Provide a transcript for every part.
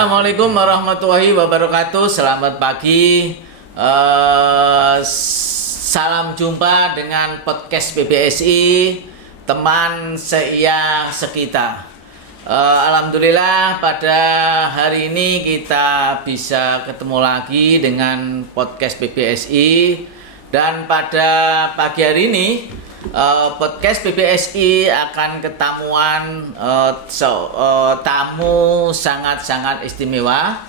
Assalamualaikum warahmatullahi wabarakatuh. Selamat pagi. Salam jumpa dengan podcast PBSI, teman seia sekita. Alhamdulillah pada hari ini kita bisa ketemu lagi dengan podcast PBSI, dan pada pagi hari ini podcast PBSI akan ketamuan tamu sangat-sangat istimewa,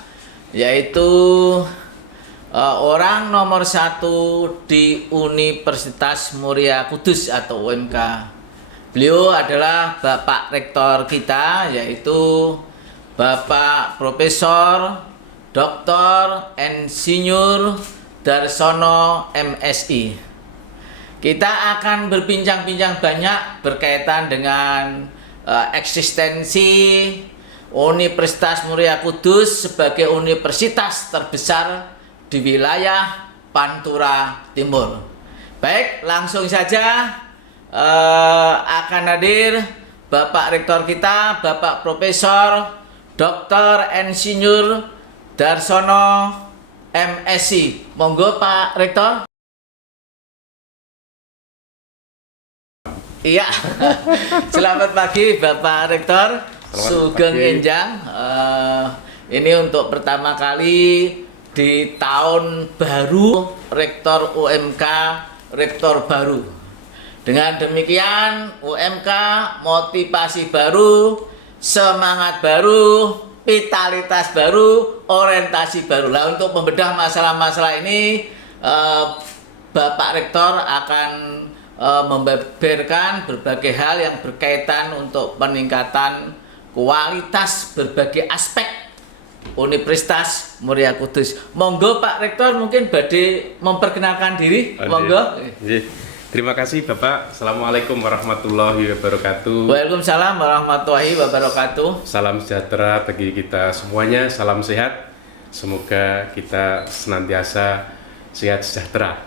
yaitu orang nomor 1 di Universitas Muria Kudus atau UMK. Beliau adalah Bapak Rektor kita, yaitu Bapak Profesor Dr. Insinyur Darsono MSI. Kita akan berbincang-bincang banyak berkaitan dengan eksistensi Universitas Muria Kudus sebagai universitas terbesar di wilayah Pantura Timur. Baik, langsung saja akan hadir Bapak Rektor kita, Bapak Profesor Dr. Insinyur Darsono MSI. Monggo Pak Rektor. Iya. Selamat pagi Bapak Rektor. Sugeng Enjang. Ini untuk pertama kali di tahun baru Rektor UMK, Rektor baru. Dengan demikian UMK motivasi baru, semangat baru, vitalitas baru, orientasi baru. Lah untuk membedah masalah-masalah ini Bapak Rektor akan membeberkan berbagai hal yang berkaitan untuk peningkatan kualitas berbagai aspek Universitas Muria Kudus. Monggo Pak Rektor mungkin badhe memperkenalkan diri. Monggo. Terima kasih Bapak. Assalamualaikum warahmatullahi wabarakatuh. Waalaikumsalam warahmatullahi wabarakatuh. Salam sejahtera bagi kita semuanya. Salam sehat. Semoga kita senantiasa sehat sejahtera.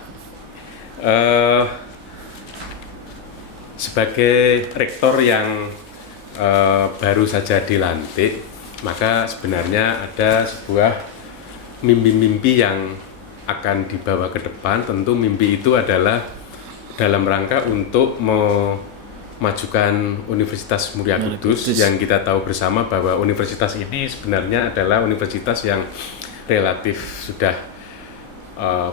Sebagai rektor yang baru saja dilantik, maka sebenarnya ada sebuah mimpi-mimpi yang akan dibawa ke depan. Tentu mimpi itu adalah dalam rangka untuk memajukan Universitas Muria Kudus, yang kita tahu bersama bahwa universitas ini sebenarnya adalah universitas yang relatif sudah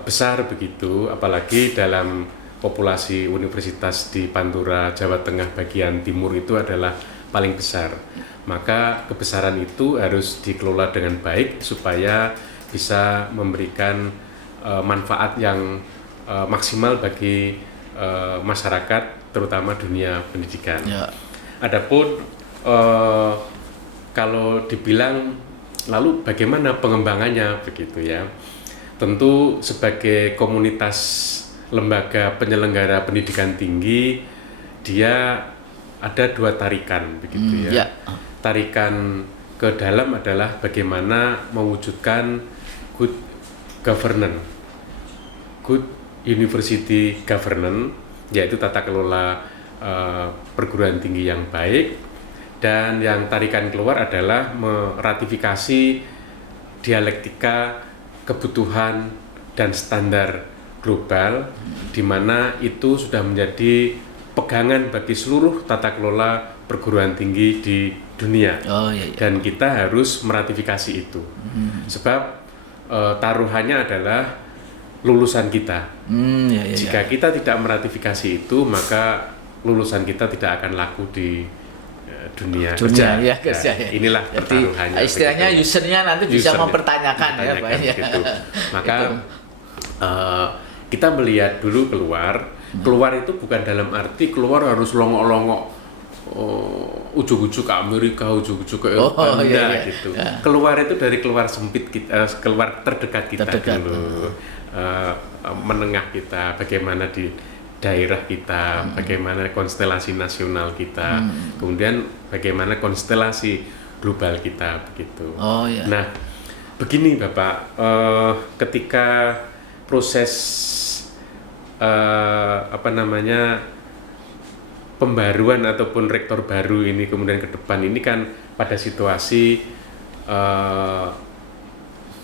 besar begitu, apalagi dalam populasi universitas di Pantura, Jawa Tengah bagian timur itu adalah paling besar. Maka kebesaran itu harus dikelola dengan baik supaya bisa memberikan manfaat yang maksimal bagi masyarakat, terutama dunia pendidikan. Ya. Adapun kalau dibilang lalu bagaimana pengembangannya begitu ya, tentu sebagai komunitas lembaga penyelenggara pendidikan tinggi, dia ada dua tarikan begitu ya. Tarikan ke dalam adalah bagaimana mewujudkan good governance, good university governance, yaitu tata kelola perguruan tinggi yang baik. Dan yang tarikan keluar adalah meratifikasi dialektika kebutuhan dan standar global, di mana itu sudah menjadi pegangan bagi seluruh tata kelola perguruan tinggi di dunia. Dan kita harus meratifikasi itu. Sebab taruhannya adalah lulusan kita. Jika kita tidak meratifikasi itu, maka lulusan kita tidak akan laku di dunia kerja. Inilah pertaruhannya. Istilahnya usernya nanti bisa mempertanyakan ya Pak. Gitu. Maka kita melihat dulu keluar itu bukan dalam arti keluar harus longok-longok, ujuk-ujuk ke Amerika, ujuk-ujuk ke Eropa, gitu. Keluar itu dari keluar sempit kita, keluar terdekat kita dulu. Menengah kita, bagaimana di daerah kita, bagaimana konstelasi nasional kita, kemudian bagaimana konstelasi global kita begitu. Nah, begini Bapak, ketika proses pembaruan ataupun rektor baru ini kemudian ke depan ini kan pada situasi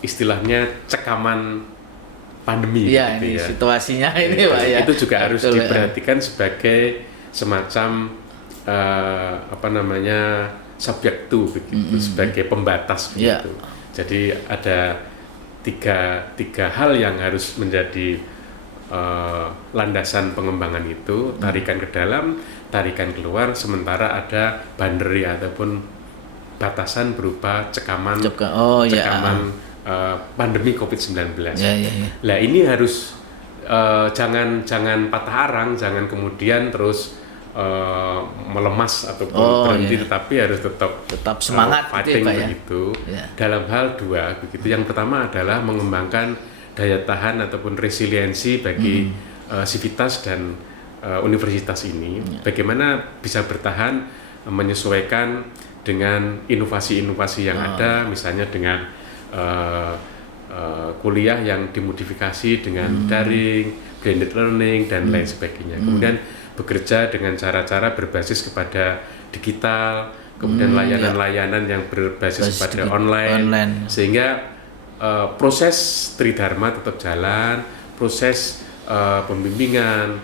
istilahnya cekaman pandemi Iya, gitu ini ya. situasinya ini Pak ya. Itu juga harus Betul, diperhatikan sebagai semacam subjektu begitu, sebagai pembatas Iya. begitu. Jadi ada tiga hal yang harus menjadi landasan pengembangan itu, tarikan ke dalam, tarikan keluar, sementara ada boundary ataupun batasan berupa cekaman pandemi COVID-19. Ya. Nah ini harus jangan patah arang, jangan kemudian terus melemas ataupun berhenti, tetapi harus tetap semangat fighting gitu ya, Pak, begitu. Ya. Dalam hal dua begitu. Yang pertama adalah mengembangkan daya tahan ataupun resiliensi bagi sivitas dan universitas ini. Bagaimana bisa bertahan menyesuaikan dengan inovasi-inovasi yang ada, misalnya dengan kuliah yang dimodifikasi dengan daring, blended learning dan lain sebagainya. Kemudian bekerja dengan cara-cara berbasis kepada digital, kemudian layanan-layanan yang berbasis pada online, sehingga proses Tridharma tetap jalan, proses pembimbingan,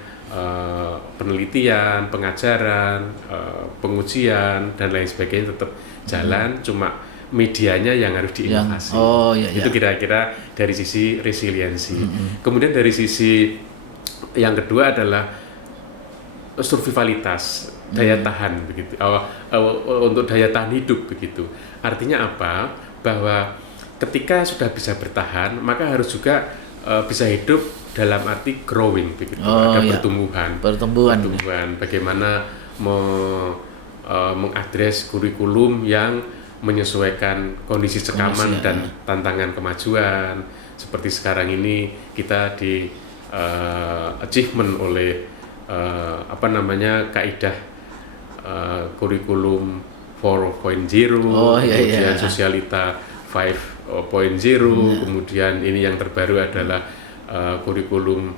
penelitian, pengajaran, pengujian dan lain sebagainya tetap jalan, cuma medianya yang harus diinovasi. Itu kira-kira dari sisi resiliensi. Kemudian dari sisi yang kedua adalah survivalitas, daya tahan begitu. Untuk daya tahan hidup begitu. Artinya apa? Bahwa ketika sudah bisa bertahan, maka harus juga bisa hidup dalam arti growing begitu. Ada pertumbuhan. Bagaimana mengadres kurikulum yang menyesuaikan kondisi cekaman dan tantangan kemajuan. Seperti sekarang ini kita di achievement oleh kaidah kurikulum 4.0, kemudian sosialita 5.0, kemudian ini yang terbaru adalah kurikulum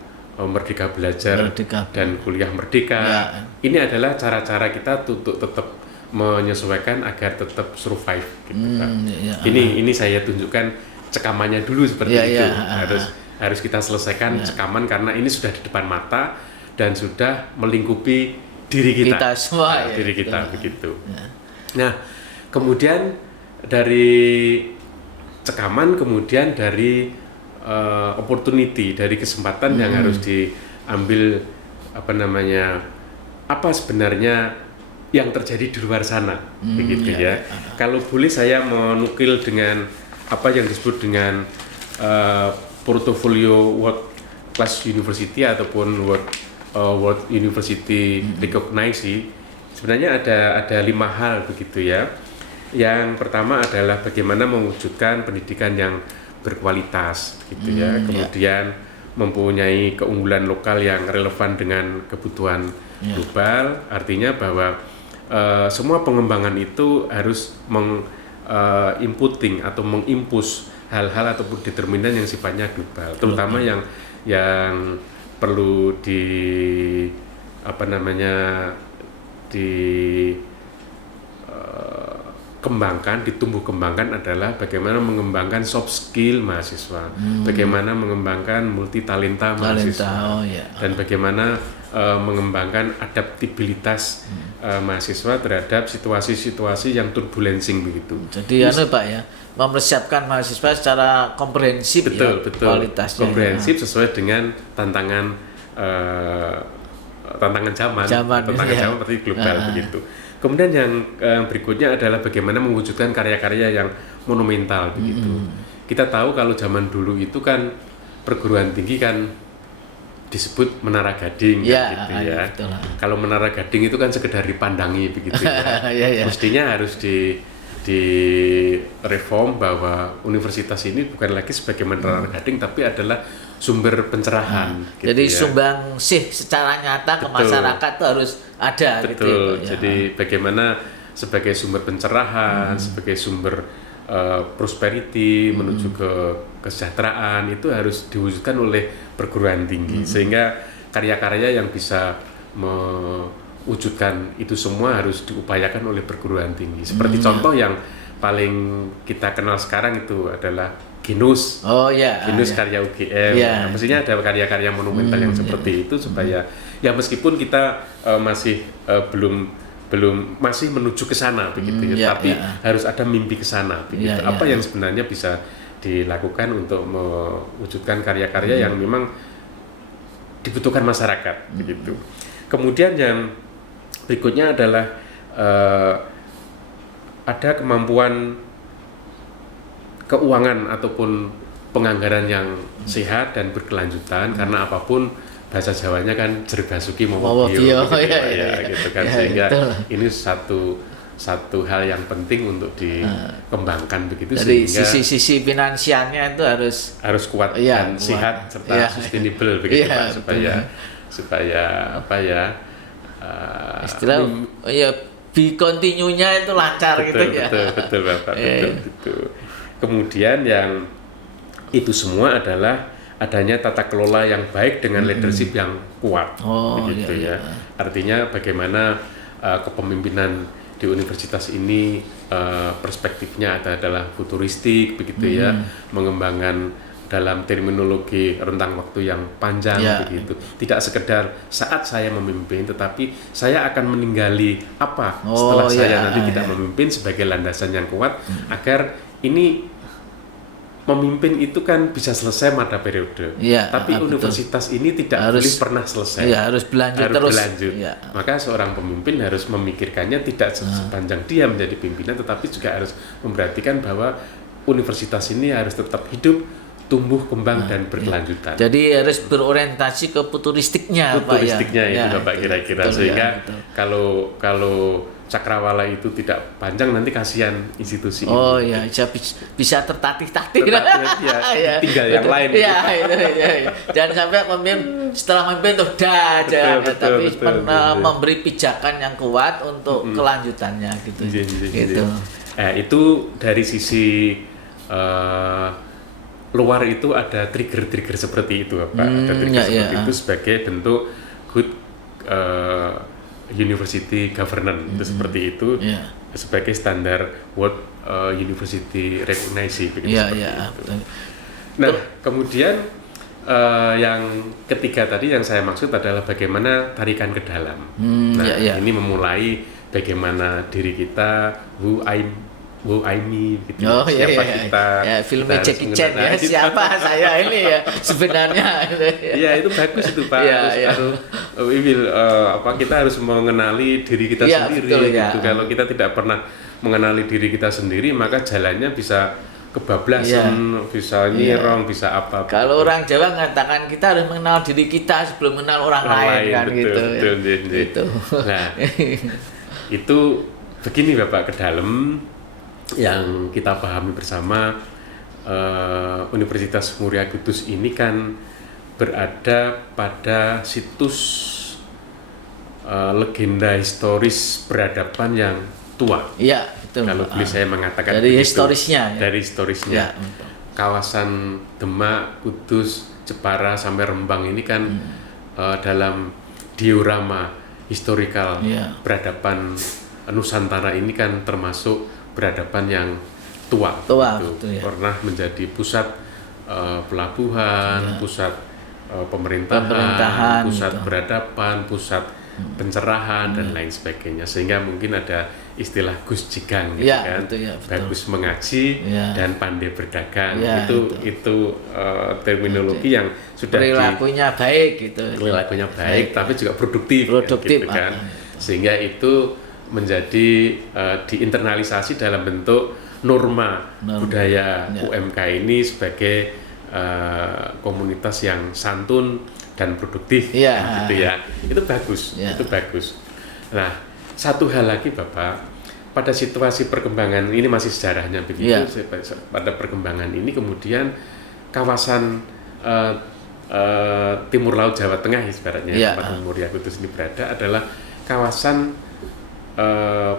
Merdeka Belajar dan Kuliah Merdeka. Ini adalah cara-cara kita untuk tetap menyesuaikan agar tetap survive gitu, Pak. Ini saya tunjukkan cekamannya dulu seperti itu. Harus kita selesaikan cekaman karena ini sudah di depan mata dan sudah melingkupi diri kita semua, diri kita begitu. Nah, kemudian dari cekaman, kemudian dari opportunity, dari kesempatan yang harus diambil, apa sebenarnya yang terjadi di luar sana, begitu ya. Kalau boleh saya menukil dengan apa yang disebut dengan portfolio World Class University ataupun World University Recognized. Sebenarnya ada 5 hal begitu ya. Yang pertama adalah bagaimana mewujudkan pendidikan yang berkualitas gitu ya. Kemudian mempunyai keunggulan lokal yang relevan dengan kebutuhan global. Artinya bahwa semua pengembangan itu harus inputting atau mengimpus hal-hal ataupun determinan yang sifatnya global, terutama yang perlu ditumbuh kembangkan adalah bagaimana mengembangkan soft skill mahasiswa, bagaimana mengembangkan multi talenta mahasiswa, dan bagaimana mengembangkan adaptabilitas mahasiswa terhadap situasi-situasi yang turbulensing begitu. Jadi Pak ya, mempersiapkan mahasiswa secara komprehensif, betul, kualitasnya komprehensif sesuai dengan tantangan zaman seperti global begitu. Kemudian yang berikutnya adalah bagaimana mewujudkan karya-karya yang monumental begitu. Kita tahu kalau zaman dulu itu kan perguruan tinggi kan disebut Menara Gading gitu ya. Kalau Menara Gading itu kan sekedar dipandangi begitu ya. Mestinya harus di reform bahwa universitas ini bukan lagi sebagai Menara Gading tapi adalah sumber pencerahan. Gitu jadi ya. sumbangsih secara nyata ke masyarakat itu harus ada. Betul. Gitu ya. Jadi bagaimana sebagai sumber pencerahan, sebagai sumber prosperity menuju ke kesejahteraan itu harus diwujudkan oleh perguruan tinggi, sehingga karya-karya yang bisa mewujudkan itu semua harus diupayakan oleh perguruan tinggi. Seperti contoh yang paling kita kenal sekarang itu adalah Genus. Oh ya. Genus karya UGM. Ya. Nah, mestinya ada karya-karya monumental yang seperti itu supaya ya meskipun kita masih belum masih menuju ke sana begitu ya, tapi harus ada mimpi ke sana begitu. Apa yang sebenarnya bisa dilakukan untuk mewujudkan karya-karya yang memang dibutuhkan masyarakat begitu. Kemudian yang berikutnya adalah ada kemampuan keuangan ataupun penganggaran yang sehat dan berkelanjutan, karena apapun bahasa Jawanya kan jerbasuki mau bio gitu, gitu kan, sehingga ini satu hal yang penting untuk dikembangkan begitu. Dari sehingga sisi finansialnya itu harus kuat dan sehat serta sustainable begitu Pak, supaya apa ya istilah be continue-nya itu lancar gitu ya. Betul Bapak, betul. Kemudian yang itu semua adalah adanya tata kelola yang baik dengan leadership yang kuat, begitu ya. Artinya bagaimana kepemimpinan di universitas ini perspektifnya adalah futuristik, begitu ya, mengembangkan dalam terminologi rentang waktu yang panjang begitu. Tidak sekedar saat saya memimpin, tetapi saya akan meninggali apa setelah saya nanti tidak memimpin sebagai landasan yang kuat agar ini memimpin itu kan bisa selesai masa periode. Tapi universitas ini tidak boleh pernah selesai. Harus berlanjut terus. Maka seorang pemimpin harus memikirkannya tidak sepanjang dia menjadi pimpinan, tetapi juga harus memperhatikan bahwa universitas ini harus tetap hidup, tumbuh, kembang, dan berkelanjutan. Jadi harus berorientasi ke futuristiknya Pak ya. Itu Bapak kira-kira. Sehingga kalau cakrawala itu tidak panjang nanti kasihan institusi ini. Bisa tertatih-tatih. Tinggal yang lain. Jangan sampai setelah memimpin tuh tapi memberi pijakan yang kuat untuk kelanjutannya gitu. Itu dari sisi luar itu ada trigger-trigger seperti itu Pak. Ada trigger seperti itu sebagai bentuk good university governance, itu seperti itu sebagai standar World University Recognized begitu seperti itu. Nah, kemudian yang ketiga tadi yang saya maksud adalah bagaimana tarikan ke dalam. Ini memulai bagaimana diri kita, who I me gitu. Siapa kita? Filmnya Jackie Chan ya. Siapa saya ini ya sebenarnya. Itu bagus itu Pak. Kita harus mengenali diri kita sendiri. Gitu. Kalau kita tidak pernah mengenali diri kita sendiri, maka jalannya bisa kebablasan, bisa nyerong, bisa apa. Kalau orang Jawa mengatakan kita harus mengenal diri kita sebelum mengenal orang lain kan gitu. Nah, itu begini Bapak, ke dalam yang kita pahami bersama, Universitas Muria Kudus ini kan berada pada situs legenda historis peradaban yang tua. Betul. Kalau boleh saya mengatakan dari begitu, historisnya. Dari historisnya. Kawasan Demak, Kudus, Jepara sampai Rembang ini kan dalam diorama historikal peradaban Nusantara ini kan termasuk peradaban yang tua gitu. Pernah menjadi pusat pelabuhan, pusat pemerintahan, pusat peradaban, pusat pencerahan dan lain sebagainya. Sehingga mungkin ada istilah Gus Jigang gitu kan. Bagus mengaji dan pandai berdagang. Itu terminologi yang sudah perilakunya baik gitu. Perilakunya baik tapi juga produktif gitu kan. Sehingga itu menjadi diinternalisasi dalam bentuk norma budaya UMK ini sebagai komunitas yang santun dan produktif gitu ya. Itu bagus. Nah, satu hal lagi Bapak, pada situasi perkembangan ini masih sejarahnya begitu. Pada perkembangan ini kemudian kawasan timur laut Jawa Tengah ibaratnya tempat Muria Kudus ini berada adalah kawasan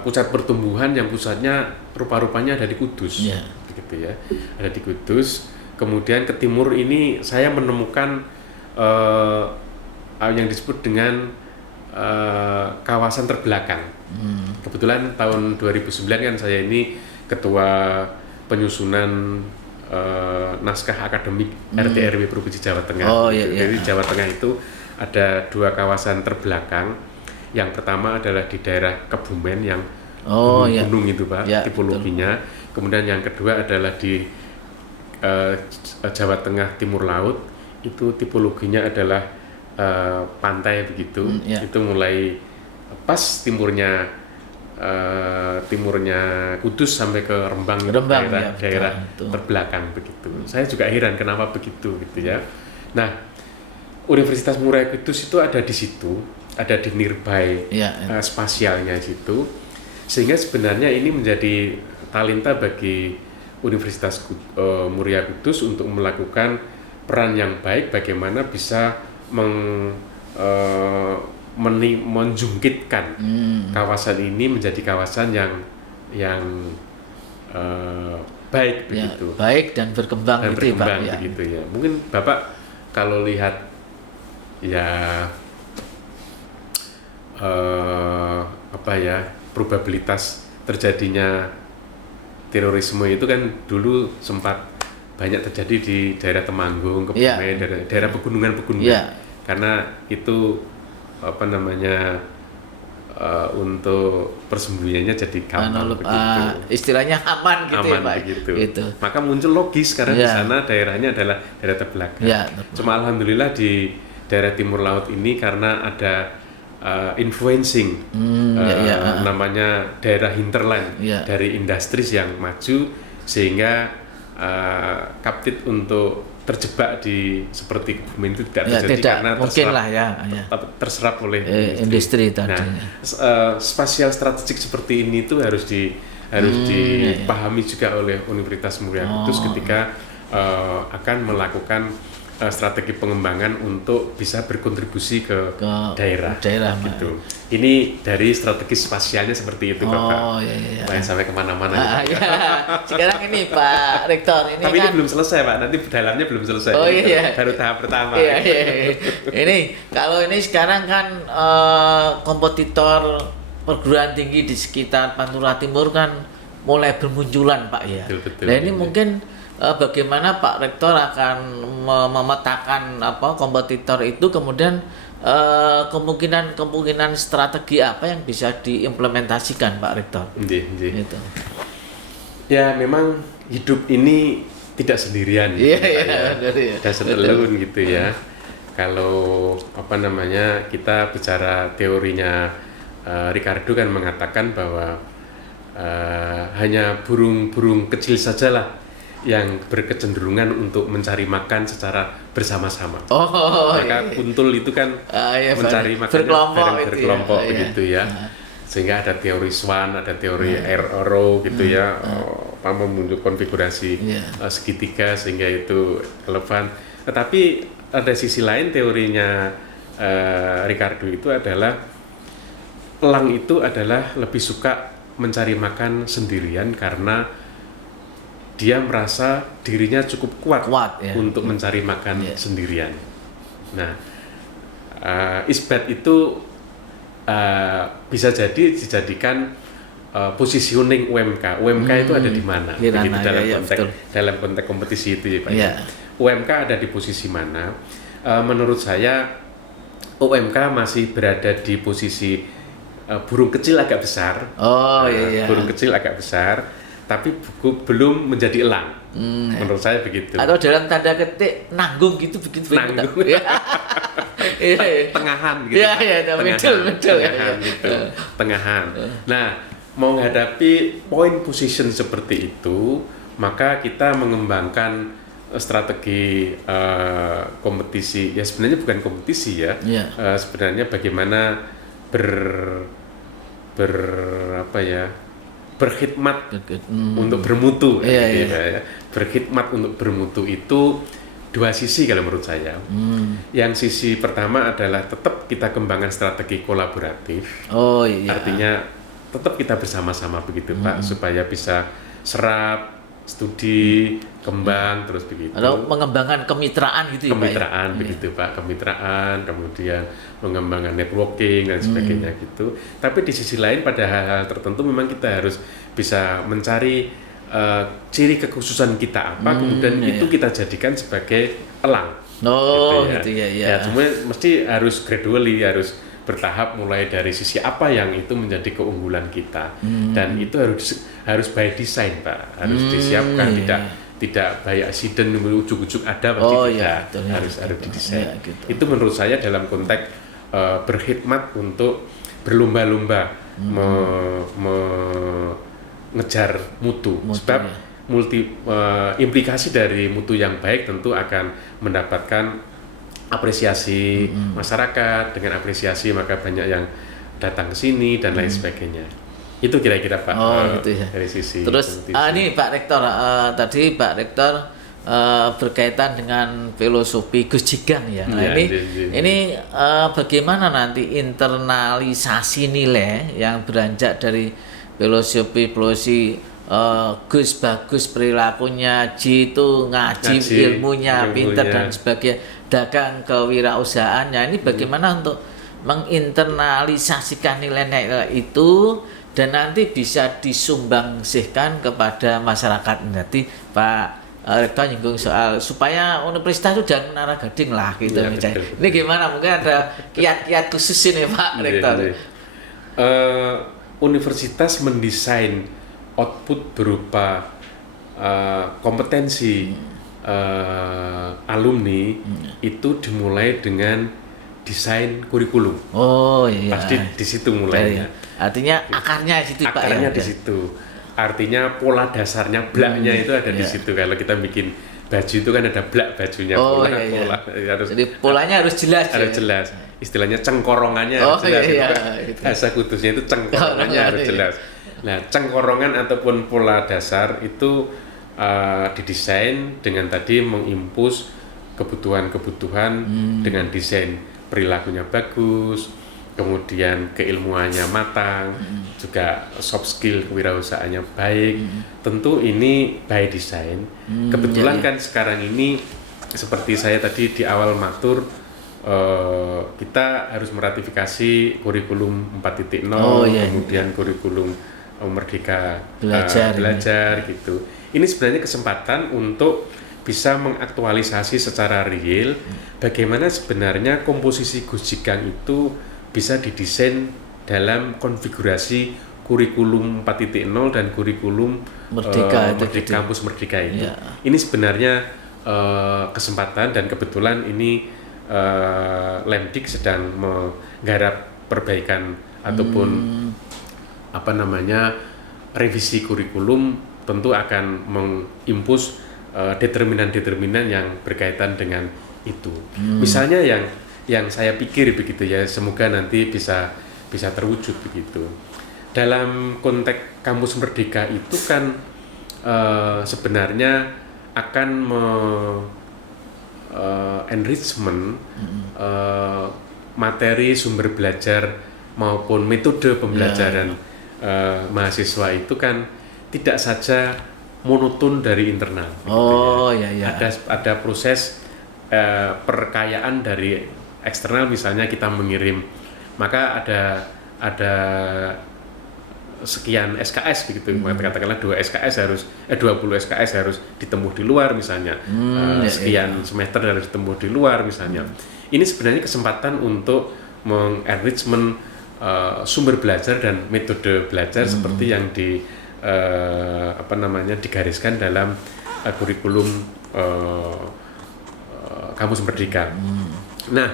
pusat pertumbuhan yang pusatnya rupa-rupanya ada di Kudus, gitu ya, ada di Kudus. Kemudian ke timur ini saya menemukan yang disebut dengan kawasan terbelakang. Kebetulan tahun 2009 kan saya ini ketua penyusunan naskah akademik RT RW Provinsi Jawa Tengah. Oh, iya, iya. Jadi Jawa Tengah itu ada 2 kawasan terbelakang. Yang pertama adalah di daerah Kebumen yang gunung itu Pak, Ya, tipologinya. Kemudian yang kedua adalah di Jawa Tengah Timur Laut, itu tipologinya adalah pantai begitu. Ya. Itu mulai pas timurnya Kudus sampai ke Rembang, Rembang, daerah betul. terbelakang begitu. Saya juga heran kenapa begitu gitu ya. Nah, Universitas Muria Kudus itu ada di situ, ada di nearby spasialnya situ, sehingga sebenarnya ini menjadi talenta bagi Universitas Muria Kudus untuk melakukan peran yang baik bagaimana bisa menjungkitkan kawasan ini menjadi kawasan yang baik begitu. Baik dan berkembang gitu Pak. Begitu ya. Mungkin Bapak kalau lihat ya probabilitas terjadinya terorisme itu kan dulu sempat banyak terjadi di daerah Temanggung, Kebumen, daerah pegunungan karena itu untuk persembunyiannya jadi gampang begitu. Istilahnya aman gitu ya Pak. Begitu. Gitu. Maka muncul logis karena di sana daerahnya adalah daerah terbelakang. Cuma alhamdulillah di daerah Timur Laut ini karena ada influencing namanya daerah hinterland dari industri yang maju sehingga kaptit untuk terjebak di seperti Kebumen itu tidak terjadi karena terserap oleh industri tadi. Spasial strategik seperti ini itu harus dipahami juga oleh Universitas Muria Kudus ketika akan melakukan strategi pengembangan untuk bisa berkontribusi ke daerah gitu. Ini dari strategi spasialnya seperti itu Bapak. Iya. Sampai kemana-mana. Sekarang ini Pak Rektor ini tapi ini belum selesai Pak, nanti dalamnya belum selesai. Baru tahap pertama. Iya. Ini kalau ini sekarang kan kompetitor perguruan tinggi di sekitar Pantura Timur kan mulai bermunculan Pak ya. Betul, nah ini mungkin bagaimana Pak Rektor akan memetakan kompetitor itu, kemudian kemungkinan strategi apa yang bisa diimplementasikan Pak Rektor? Gitu. Ya memang hidup ini tidak sendirian. Ada setelun gitu ya. Kalau kita bicara teorinya Ricardo kan mengatakan bahwa hanya burung-burung kecil sajalah yang berkecenderungan untuk mencari makan secara bersama-sama. Maka kuntul itu kan mencari makan berkelompok begitu ya. Sehingga ada teori Swan, ada teori Arrow gitu ya, membentuk konfigurasi segitiga sehingga itu relevan. Tetapi ada sisi lain teorinya Ricardo itu adalah elang itu adalah lebih suka mencari makan sendirian karena dia merasa dirinya cukup kuat untuk mencari makan sendirian. Nah, isbat itu bisa jadi dijadikan positioning UMK. UMK itu ada di mana? Begitu dalam konteks kompetisi itu ya Pak. UMK ada di posisi mana? Menurut saya UMK masih berada di posisi burung kecil agak besar. Burung kecil agak besar, tapi belum menjadi elang. Menurut saya begitu. Atau dalam tanda ketik nanggung gitu begitu. Nanggung. Tengahan gitu. Tengahan gitu. Tengahan. Nah, menghadapi point position seperti itu, maka kita mengembangkan strategi kompetisi. Ya sebenarnya bukan kompetisi ya. Sebenarnya bagaimana berkhidmat untuk bermutu. Berkhidmat untuk bermutu itu dua sisi kalau menurut saya. Yang sisi pertama adalah tetap kita kembangkan strategi kolaboratif. Artinya tetap kita bersama-sama begitu Pak, supaya bisa serap studi kembang terus begitu. Atau mengembangkan kemitraan gitu ya, Pak? Kemitraan begitu Pak, kemitraan, kemudian mengembangkan networking dan sebagainya gitu. Tapi di sisi lain pada hal-hal tertentu memang kita harus bisa mencari ciri kekhususan kita apa, kemudian itu kita jadikan sebagai elang. Gitu ya. Ya, cuma mesti harus gradually, harus bertahap, mulai dari sisi apa yang itu menjadi keunggulan kita, dan itu harus by design Pak, harus disiapkan, tidak by accident, ujuk-ujuk ada pasti tidak, harus didesain. Gitu. Itu menurut saya dalam konteks berkhidmat untuk berlomba-lomba mengejar mutu, sebab implikasi dari mutu yang baik tentu akan mendapatkan apresiasi masyarakat, dengan apresiasi maka banyak yang datang ke sini dan lain sebagainya. Itu kira-kira Pak gitu ya. dari sisi terus ini Pak Rektor, tadi Pak Rektor berkaitan dengan filosofi Gus Jigang ya. Nah, ini bagaimana nanti internalisasi nilai yang beranjak dari filosofi Gus bagus perilakunya, Ji itu ngaji ilmunya pintar dan sebagainya, dagang kewirausahaannya. Ini bagaimana untuk menginternalisasikan nilai-nilai itu dan nanti bisa disumbangsihkan kepada masyarakat. Nanti Pak Rektor nyinggung soal supaya universitas itu jangan menara gading lah gitu. Ini gimana, mungkin ada kiat-kiat khusus ini Pak Rektor? Universitas mendesain output berupa kompetensi alumni itu dimulai dengan desain kurikulum. Pasti di situ mulainya. Artinya akarnya di situ Pak. Akarnya di situ. Artinya pola dasarnya, blaknya itu ada di situ. Kalau kita bikin baju itu kan ada blak bajunya, pola. Jadi polanya harus jelas. Harus jelas. Istilahnya cengkorongannya harus jelas. Bahasa kudusnya itu cengkorongannya harus jelas. Nah, cengkorongan ataupun pola dasar itu didesain dengan tadi mengimpus kebutuhan-kebutuhan dengan desain perilakunya bagus, kemudian keilmuannya matang, juga soft skill kewirausahaannya baik. Tentu ini by design. Kebetulan kan sekarang ini seperti saya tadi di awal matur, kita harus meratifikasi kurikulum 4.0, kemudian kurikulum Merdeka belajar gitu. Ini sebenarnya kesempatan untuk bisa mengaktualisasi secara real bagaimana sebenarnya komposisi Gus Jigang itu bisa didesain dalam konfigurasi kurikulum 4.0 dan kurikulum Kampus Merdeka itu. Ini sebenarnya kesempatan, dan kebetulan ini Lemdik sedang menggarap perbaikan ataupun revisi kurikulum, tentu akan mengimpus determinan-determinan yang berkaitan dengan itu. Misalnya yang saya pikir begitu ya, semoga nanti bisa terwujud begitu. Dalam konteks Kampus Merdeka itu kan sebenarnya akan enrichment materi sumber belajar maupun metode pembelajaran mahasiswa itu kan tidak saja monoton dari internal. Ada proses perkayaan dari eksternal, misalnya kita mengirim, maka ada sekian SKS begitu, katakanlah 20 SKS harus ditempuh di luar misalnya, sekian semester harus ditempuh di luar misalnya. Ini sebenarnya kesempatan untuk mengenrichment sumber belajar dan metode belajar seperti yang digariskan dalam kurikulum Kampus Merdeka. Nah,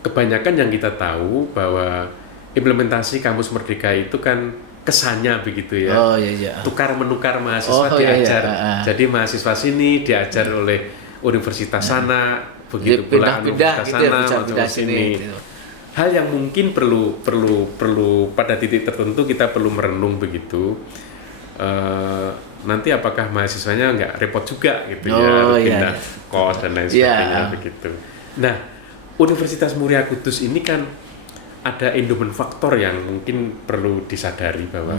kebanyakan yang kita tahu bahwa implementasi Kampus Merdeka itu kan kesannya begitu ya, tukar menukar mahasiswa diajar. Jadi mahasiswa sini diajar oleh universitas sana, begitu pula universitas sana, sini. Hal yang mungkin perlu pada titik tertentu kita perlu merenung begitu. Nanti apakah mahasiswanya nggak repot juga gitu pindah kos dan lain sebagainya begitu. Nah, Universitas Muria Kudus ini kan ada endowment faktor yang mungkin perlu disadari bahwa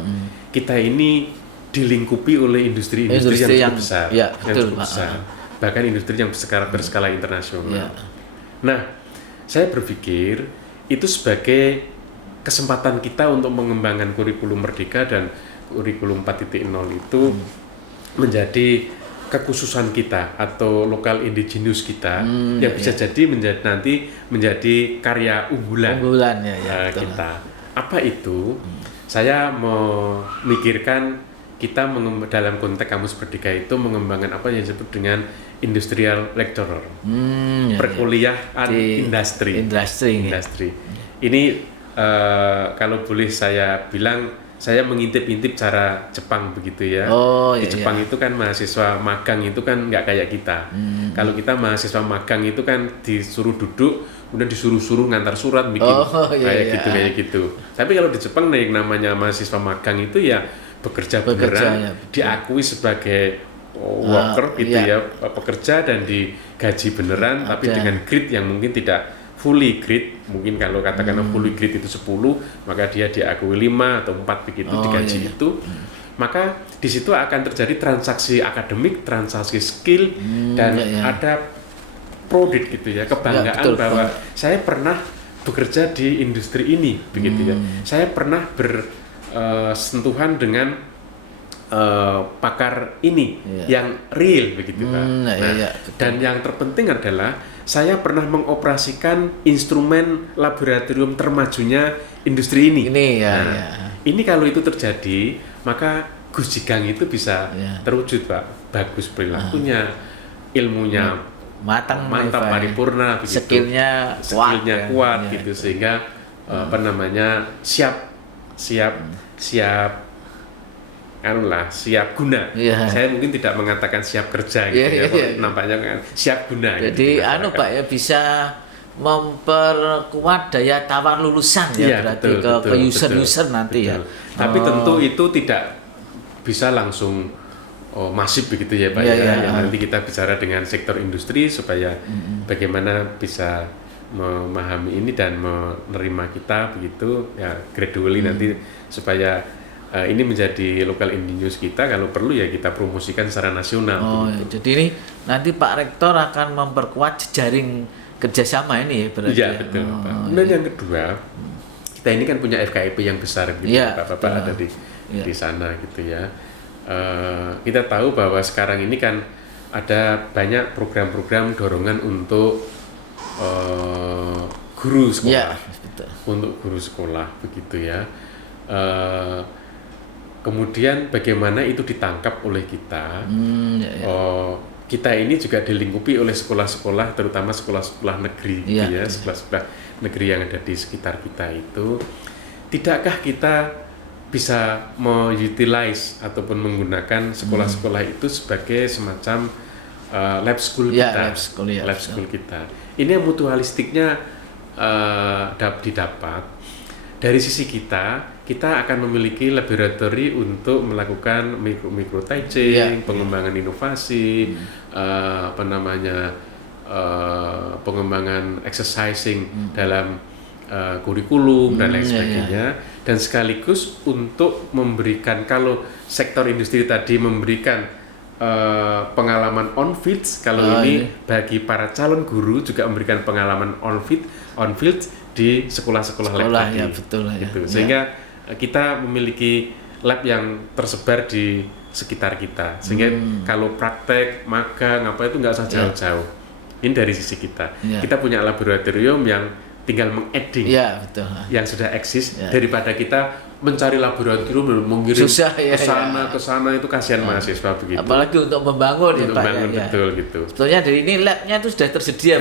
kita ini dilingkupi oleh industri-industri yang cukup besar, ya, yang betul, cukup Pak. besar, bahkan industri yang berskala internasional. Ya. Nah, saya berpikir itu sebagai kesempatan kita untuk mengembangkan kurikulum Merdeka dan kurikulum 4.0 itu menjadi kekhususan kita atau lokal indigenous kita yang bisa jadi nanti menjadi karya unggulan ya, kita. Apa itu? Saya memikirkan kita dalam konteks Kamus Merdeka itu mengembangkan apa yang disebut dengan industrial lecturer, perkuliahan industri. Ini kalau boleh saya bilang, saya mengintip-intip cara Jepang begitu ya. Di Jepang itu kan mahasiswa magang itu kan nggak kayak kita. Kalau kita mahasiswa magang itu kan disuruh duduk, kemudian disuruh ngantar surat bikin kayak gitu. Tapi kalau di Jepang namanya mahasiswa magang itu ya bekerja beneran, diakui sebagai worker gitu ya, pekerja dan digaji beneran, tapi dengan grade yang mungkin tidak fully grade. Mungkin kalau katakanlah fully grade itu 10, maka dia diakui 5 atau 4 begitu digaji itu. Maka di situ akan terjadi transaksi akademik, transaksi skill, dan ada produk gitu ya, kebanggaan bahwa saya pernah bekerja di industri ini begitu ya. Saya pernah bersentuhan dengan pakar ini yang real begitu Pak. Dan yang terpenting adalah saya pernah mengoperasikan instrumen laboratorium termajunya industri ini. Ini kalau itu terjadi, maka Gus Jigang itu bisa terwujud Pak. Bagus perilakunya, ilmunya mantap paripurna begitu. Skillnya kuat gitu sehingga siap guna. Saya mungkin tidak mengatakan siap kerja gitu nampaknya kan siap guna. Jadi gitu, Pak ya, bisa memperkuat daya tawar lulusan berarti ke user nanti ya. Tapi tentu itu tidak bisa langsung masif begitu ya Pak Nanti kita bicara dengan sektor industri supaya bagaimana bisa memahami ini dan menerima kita begitu ya gradually nanti supaya ini menjadi lokal indigenous kita, kalau perlu ya kita promosikan secara nasional. Jadi ini nanti Pak Rektor akan memperkuat jejaring kerjasama ini ya berarti. Iya betul Pak. Kemudian yang kedua, kita ini kan punya FKIP yang besar gitu Bapak ada di sana gitu ya. Kita tahu bahwa sekarang ini kan ada banyak program-program dorongan untuk guru sekolah, untuk guru sekolah begitu ya. Kemudian bagaimana itu ditangkap oleh kita? Kita ini juga dilingkupi oleh sekolah-sekolah, terutama sekolah-sekolah negeri, sekolah-sekolah negeri yang ada di sekitar kita itu. Tidakkah kita bisa mengutilize ataupun menggunakan sekolah-sekolah itu sebagai semacam lab school kita? Lab school kita. Ini yang mutualistiknya didapat. Dari sisi kita akan memiliki laboratori untuk melakukan micro teaching, pengembangan inovasi, pengembangan exercising dalam kurikulum dan lain sebagainya, dan sekaligus untuk memberikan, kalau sektor industri tadi memberikan pengalaman on field, kalau ini bagi para calon guru juga memberikan pengalaman on field di sekolah-sekolah lab tadi. Gitu. Sehingga kita memiliki lab yang tersebar di sekitar kita, sehingga kalau praktek, magang, apa itu nggak usah jauh-jauh. Ini dari sisi kita. Kita punya laboratorium yang tinggal mengedding yang sudah eksis, daripada kita mencari laboratorium mengirim ke sana itu kasihan mahasiswa begitu. Apalagi untuk membangun betul gitu. Sebetulnya dari ini labnya itu sudah tersedia.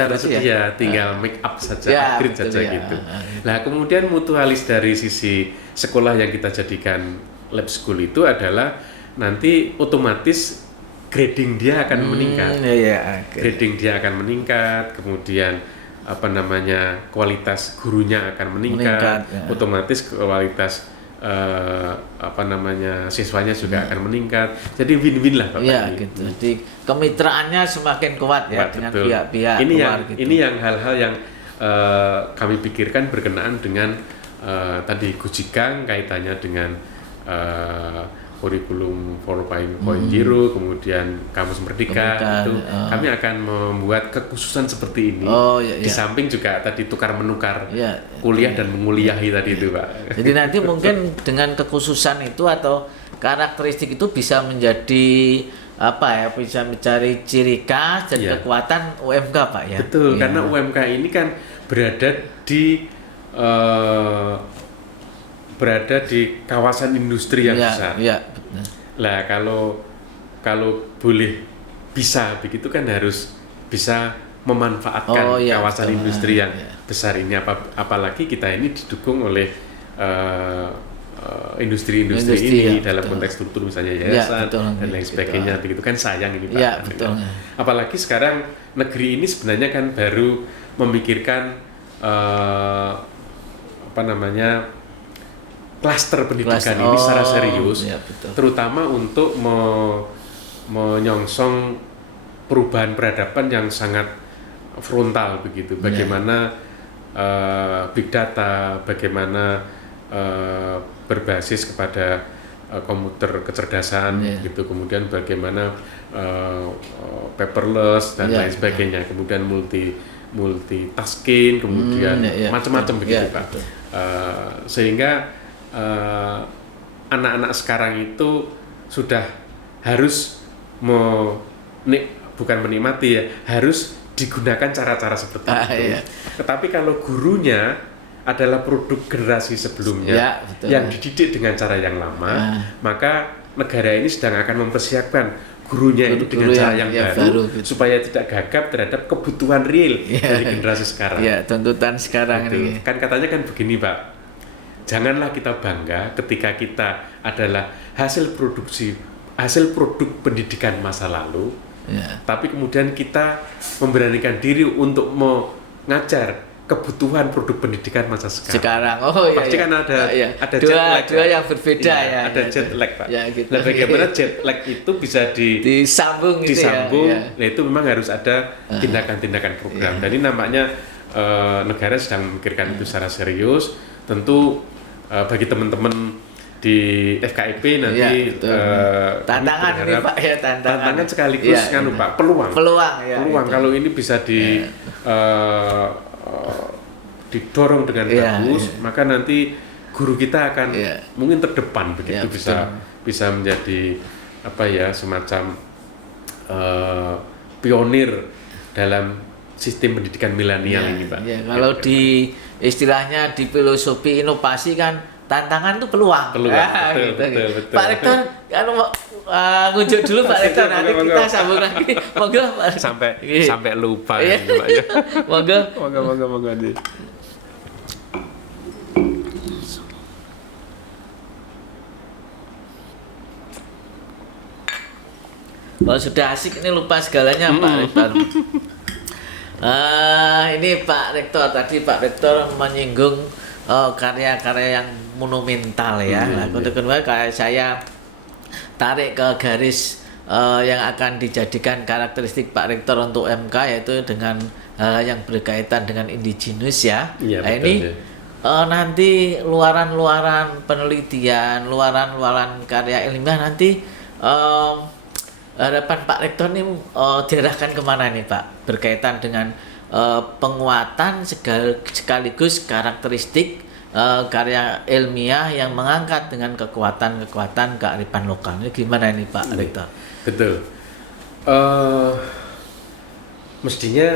Tinggal make up saja, upgrade saja gitu. Nah kemudian mutualis dari sisi sekolah yang kita jadikan lab school itu adalah nanti otomatis grading dia akan meningkat. Grading dia akan meningkat, kemudian kualitas gurunya akan meningkat. Otomatis kualitas siswanya juga akan meningkat. Jadi win-win lah Bapak. Gitu. Jadi kemitraannya semakin kuat dengan pihak-pihak luar. Ini yang hal-hal yang kami pikirkan berkenaan dengan tadi Gus Jigang, kaitannya dengan kurikulum 4.0, kemudian Kamus Merdeka, itu kami akan membuat kekhususan seperti ini. Di samping juga tadi tukar menukar kuliah dan menguliahi tadi itu, Pak. Jadi nanti mungkin dengan kekhususan itu atau karakteristik itu bisa menjadi bisa mencari ciri khas dan kekuatan UMK, Pak ya. Betul, karena UMK ini kan berada di kawasan industri yang besar. Lah kalau boleh bisa begitu kan harus bisa memanfaatkan kawasan industri yang besar ini, apalagi kita ini didukung oleh industri-industri ini dalam konteks struktur misalnya yayasan dan lain sebagainya, begitu kan sayang ini Pak. Apalagi sekarang negeri ini sebenarnya kan baru memikirkan klaster pendidikan ini secara serius, terutama untuk menyongsong perubahan peradaban yang sangat frontal begitu. Bagaimana big data, bagaimana berbasis kepada komputer kecerdasan gitu, kemudian bagaimana paperless dan lain sebagainya, kemudian multitasking, kemudian macam-macam begitu Pak. Sehingga anak-anak sekarang itu sudah harus bukan menikmati ya, harus digunakan cara-cara seperti itu. Tetapi kalau gurunya adalah produk generasi sebelumnya yang dididik dengan cara yang lama, maka negara ini sedang akan mempersiapkan gurunya itu dengan cara yang baru gitu, supaya tidak gagap terhadap kebutuhan real dari generasi sekarang. Tuntutan sekarang ini. Kan katanya kan begini Pak, janganlah kita bangga ketika kita adalah hasil produk pendidikan masa lalu, tapi kemudian kita memberanikan diri untuk mengajar kebutuhan produk pendidikan masa sekarang. Pasti kan ada jet lag. Dua yang berbeda ada jet lag Pak. Gitu. Nah, bagaimana jet lag itu bisa disambung Nah, itu memang harus ada tindakan-tindakan program. Dan ini nampaknya negara sedang memikirkan itu secara serius. Tentu bagi teman-teman di FKIP nanti tantangan ini Pak ya, tantangan sekaligus Pak, peluang kalau ini bisa didorong dengan bagus, maka nanti guru kita akan mungkin terdepan begitu, bisa menjadi semacam pionir dalam sistem pendidikan milenial ini Pak. Kalau di istilahnya di filosofi inovasi kan tantangan itu peluang. Betul. Pak Rektor, ngunjuk dulu Pak Rektor, nanti kita sambung lagi. Monggo Pak. Sampai lupa ya Pak ya. Monggo. Kalau sudah asik ini lupa segalanya Pak Rektor. Ini Pak Rektor, tadi Pak Rektor menyinggung karya-karya yang monumental ya. Untuk kedua saya tarik ke garis yang akan dijadikan karakteristik Pak Rektor untuk MK, yaitu dengan yang berkaitan dengan indigenous ya. Ini nanti luaran-luaran penelitian, luaran-luaran karya ilmiah nanti harapan Pak Rektor ini diarahkan kemana nih Pak, berkaitan dengan penguatan sekaligus karakteristik karya ilmiah yang mengangkat dengan kekuatan kearifan lokal. Ini gimana ini Pak Rektor? Betul. Mestinya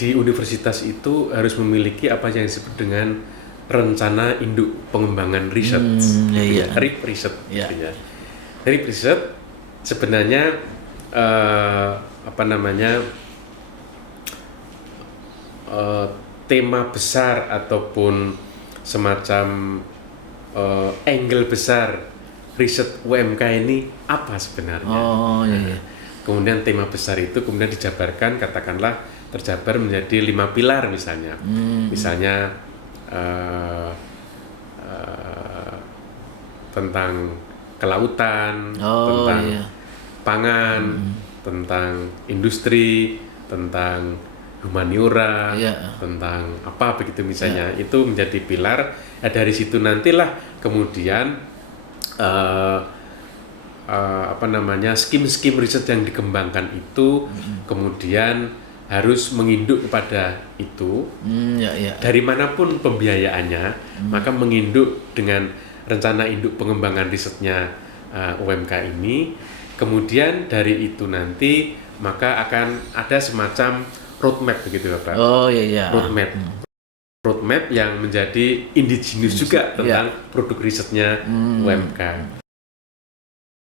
di universitas itu harus memiliki apa yang disebut dengan rencana induk pengembangan riset, RIP riset. RIP riset sebenarnya tema besar ataupun semacam angle besar riset UMK ini apa sebenarnya. Kemudian tema besar itu kemudian dijabarkan, katakanlah terjabar menjadi 5 pilar misalnya. Misalnya tentang kelautan, tentang pangan, tentang industri, tentang humaniora, tentang apa begitu misalnya. Itu menjadi pilar. Dari situ nantilah kemudian eh, apa namanya skim-skim riset yang dikembangkan itu kemudian harus menginduk kepada itu Ya. dari manapun pembiayaannya, maka menginduk dengan rencana induk pengembangan risetnya UMK ini. Kemudian dari itu nanti maka akan ada semacam roadmap begitu ya Pak. Oh iya. Roadmap yang menjadi indigenous juga tentang produk risetnya UMK.